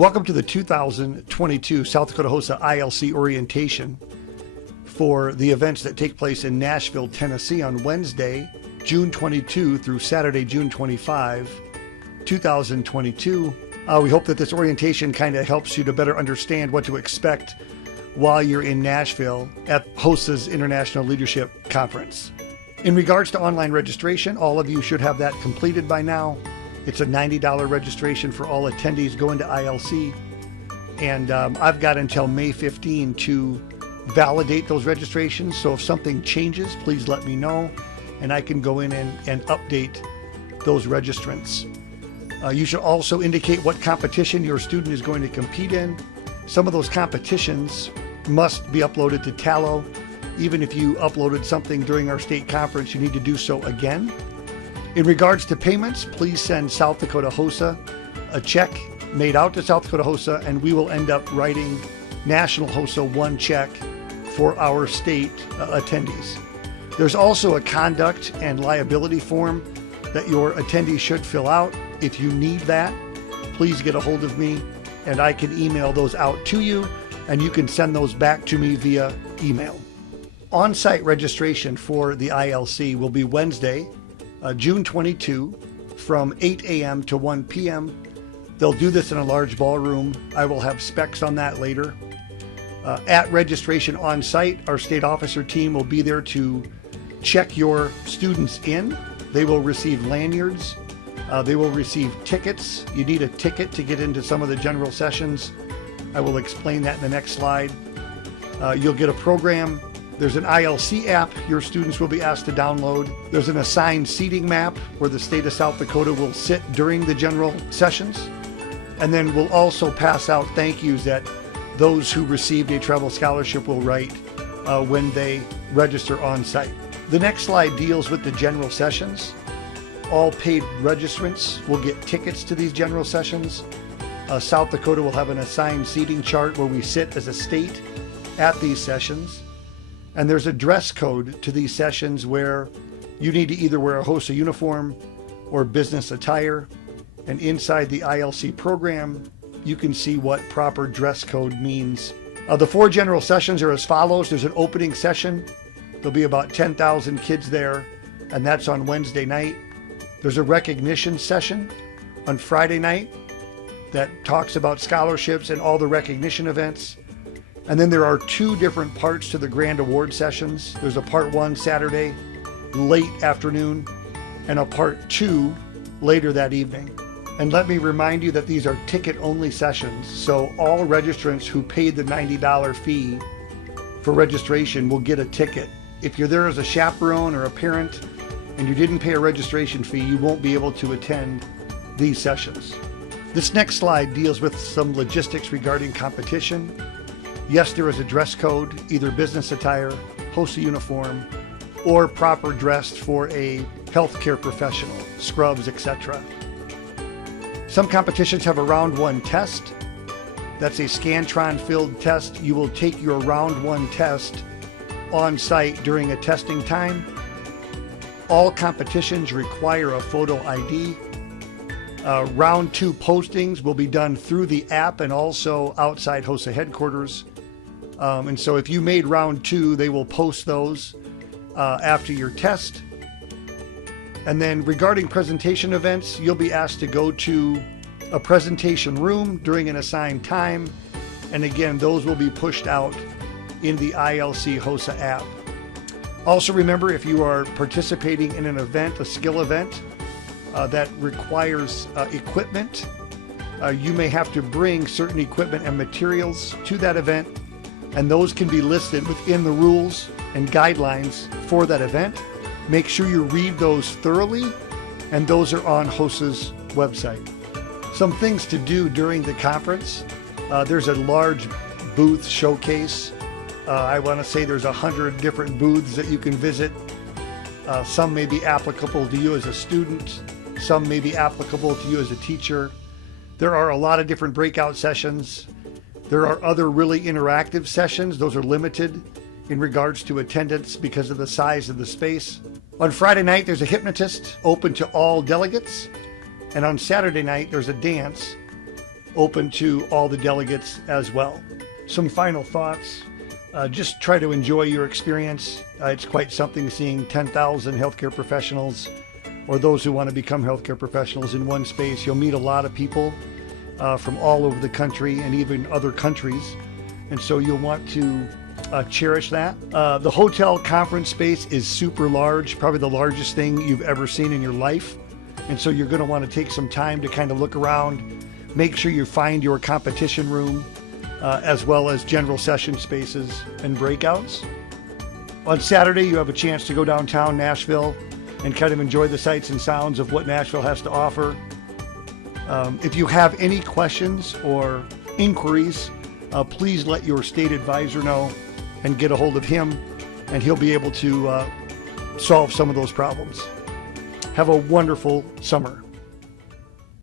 Welcome to the 2022 South Dakota HOSA ILC Orientation for the events that take place in Nashville, Tennessee on Wednesday, June 22 through Saturday, June 25, 2022. We hope that this orientation kind of helps you to better understand what to expect while you're in Nashville at HOSA's International Leadership Conference. In regards to online registration, all of you should have that completed by now. It's a $90 registration for all attendees going to ILC. And I've got until May 15 to validate those registrations. So if something changes, please let me know and I can go in and update those registrants. You should also indicate what competition your student is going to compete in. Some of those competitions must be uploaded to Tallo. Even if you uploaded something during our state conference, you need to do so again. In regards to payments, please send South Dakota HOSA a check made out to South Dakota HOSA, and we will end up writing National HOSA one check for our state attendees. There's also a conduct and liability form that your attendees should fill out. If you need that, please get a hold of me and I can email those out to you, and you can send those back to me via email. On-site registration for the ILC will be Wednesday, June 22 from 8 a.m. to 1 p.m. They'll do this in a large ballroom. I will have specs on that later. At registration on site, our state officer team will be there to check your students in. They will receive lanyards. They will receive tickets. You need a ticket to get into some of the general sessions. I will explain that in the next slide. You'll get a program. There's an ILC app your students will be asked to download. There's an assigned seating map where the state of South Dakota will sit during the general sessions. And then we'll also pass out thank yous that those who received a travel scholarship will write when they register on site. The next slide deals with the general sessions. All paid registrants will get tickets to these general sessions. South Dakota will have an assigned seating chart where we sit as a state at these sessions. And there's a dress code to these sessions where you need to either wear a HOSA uniform or business attire. And inside the ILC program, you can see what proper dress code means. The 4 general sessions are as follows. There's an opening session. There'll be about 10,000 kids there, and that's on Wednesday night. There's a recognition session on Friday night that talks about scholarships and all the recognition events. And then there are 2 different parts to the grand award sessions. There's a part 1 Saturday, late afternoon, and a part 2 later that evening. And let me remind you that these are ticket-only sessions, so all registrants who paid the $90 fee for registration will get a ticket. If you're there as a chaperone or a parent and you didn't pay a registration fee, you won't be able to attend these sessions. This next slide deals with some logistics regarding competition. Yes, there is a dress code, either business attire, HOSA uniform, or proper dressed for a healthcare professional, scrubs, etc. Some competitions have a round 1 test. That's a Scantron-filled test. You will take your round 1 test on site during a testing time. All competitions require a photo ID. Round 2 postings will be done through the app and also outside HOSA headquarters. And so if you made round 2, they will post those after your test. And then regarding presentation events, you'll be asked to go to a presentation room during an assigned time. And again, those will be pushed out in the ILC HOSA app. Also remember, if you are participating in an event, a skill event that requires equipment, you may have to bring certain equipment and materials to that event. And those can be listed within the rules and guidelines for that event. Make sure you read those thoroughly, and those are on HOSA's website. Some things to do during the conference. There's a large booth showcase. I want to say there's 100 different booths that you can visit. Some may be applicable to you as a student. Some may be applicable to you as a teacher. There are a lot of different breakout sessions. There are other really interactive sessions. Those are limited in regards to attendance because of the size of the space. On Friday night, there's a hypnotist open to all delegates. And on Saturday night, there's a dance open to all the delegates as well. Some final thoughts. Just try to enjoy your experience. It's quite something seeing 10,000 healthcare professionals or those who want to become healthcare professionals in one space. You'll meet a lot of people from all over the country and even other countries. And so you'll want to cherish that. The hotel conference space is super large, probably the largest thing you've ever seen in your life. And so you're going to want to take some time to kind of look around, make sure you find your competition room, as well as general session spaces and breakouts. On Saturday, you have a chance to go downtown Nashville and kind of enjoy the sights and sounds of what Nashville has to offer. If you have any questions or inquiries, please let your state advisor know and get a hold of him, and he'll be able to solve some of those problems. Have a wonderful summer.